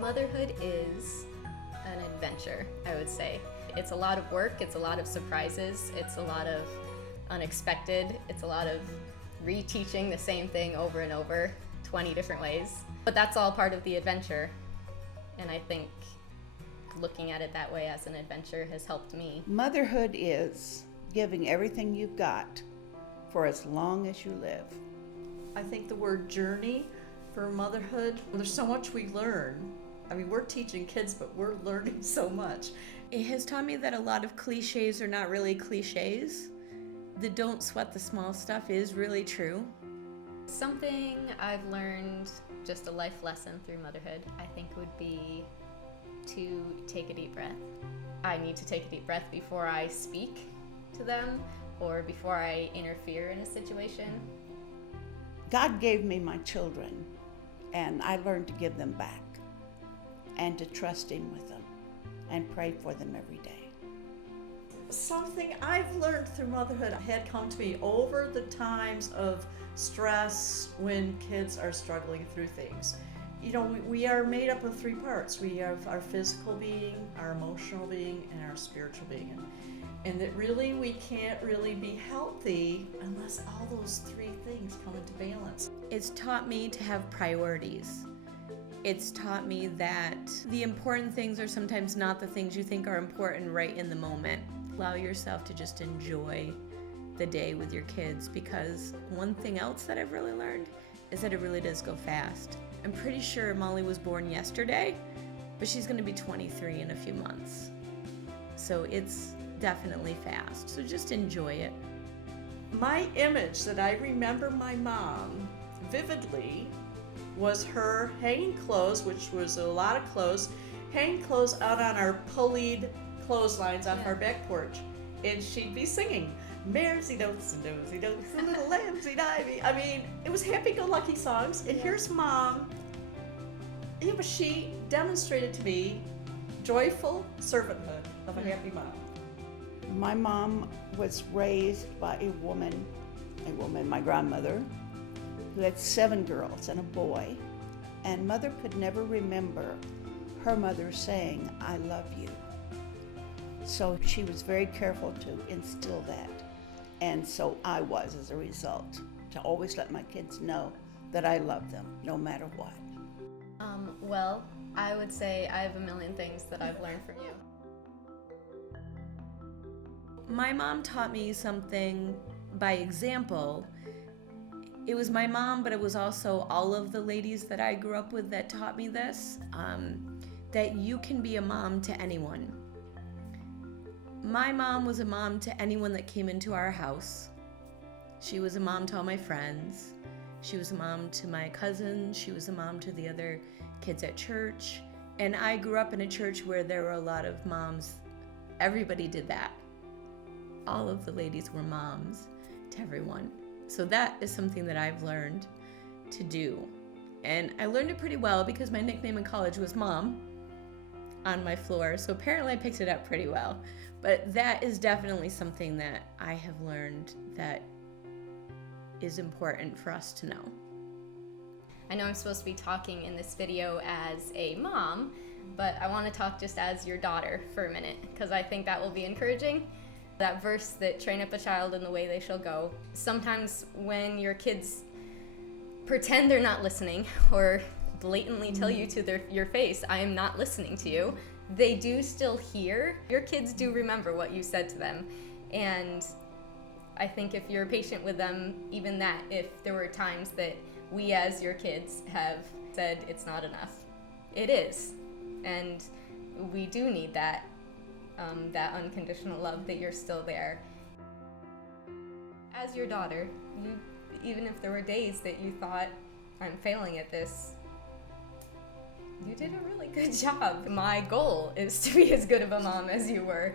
Motherhood is an adventure, I would say. It's a lot of work, it's a lot of surprises, it's a lot of unexpected, it's a lot of reteaching the same thing over and over, 20 different ways. But that's all part of the adventure, and I think looking at it that way as an adventure has helped me. Motherhood is giving everything you've got for as long as you live. I think the word journey for motherhood, there's so much we learn. I mean, we're teaching kids, but we're learning so much. It has taught me that a lot of cliches are not really cliches. The don't sweat the small stuff is really true. Something I've learned, just a life lesson through motherhood, I think would be to take a deep breath. I need to take a deep breath before I speak to them or before I interfere in a situation. God gave me my children, and I learned to give them back and to trust Him with them and pray for them every day. Something I've learned through motherhood had come to me over the times of stress when kids are struggling through things. You know, we are made up of three parts. We have our physical being, our emotional being, and our spiritual being. And that really we can't really be healthy unless all those three things come into balance. It's taught me to have priorities. It's taught me that the important things are sometimes not the things you think are important right in the moment. Allow yourself to just enjoy the day with your kids, because one thing else that I've really learned is that it really does go fast. I'm pretty sure Molly was born yesterday, but she's going to be 23 in a few months. So it's definitely fast. So just enjoy it. My image that I remember my mom vividly was her hanging clothes, which was a lot of clothes, hanging clothes out on our pulleyed clotheslines on our back porch. And she'd be singing, "Maresy notes and dozy notes and little lambsy divey." I mean, it was happy-go-lucky songs. And here's Mom. Yeah, but she demonstrated to me joyful servanthood of a happy mom. My mom was raised by a woman, my grandmother, who had 7 girls and a boy, and Mother could never remember her mother saying, "I love you." So she was very careful to instill that, and so I was as a result, to always let my kids know that I love them no matter what. Well, I would say I have a million things that I've learned from you. My mom taught me something by example. It was my mom, but it was also all of the ladies that I grew up with that taught me this, that you can be a mom to anyone. My mom was a mom to anyone that came into our house. She was a mom to all my friends. She was a mom to my cousins. She was a mom to the other kids at church. And I grew up in a church where there were a lot of moms. Everybody did that. All of the ladies were moms to everyone. So that is something that I've learned to do. And I learned it pretty well because my nickname in college was Mom on my floor. So apparently I picked it up pretty well. But that is definitely something that I have learned that is important for us to know. I know I'm supposed to be talking in this video as a mom, but I want to talk just as your daughter for a minute, because I think that will be encouraging. That verse that train up a child in the way they shall go. Sometimes when your kids pretend they're not listening or blatantly tell you to your face, "I am not listening to you," they do still hear. Your kids do remember what you said to them. And I think if you're patient with them, even that, if there were times that we as your kids have said it's not enough, it is. And we do need that. That unconditional love, that you're still there. As your daughter, even if there were days that you thought, "I'm failing at this," you did a really good job. My goal is to be as good of a mom as you were,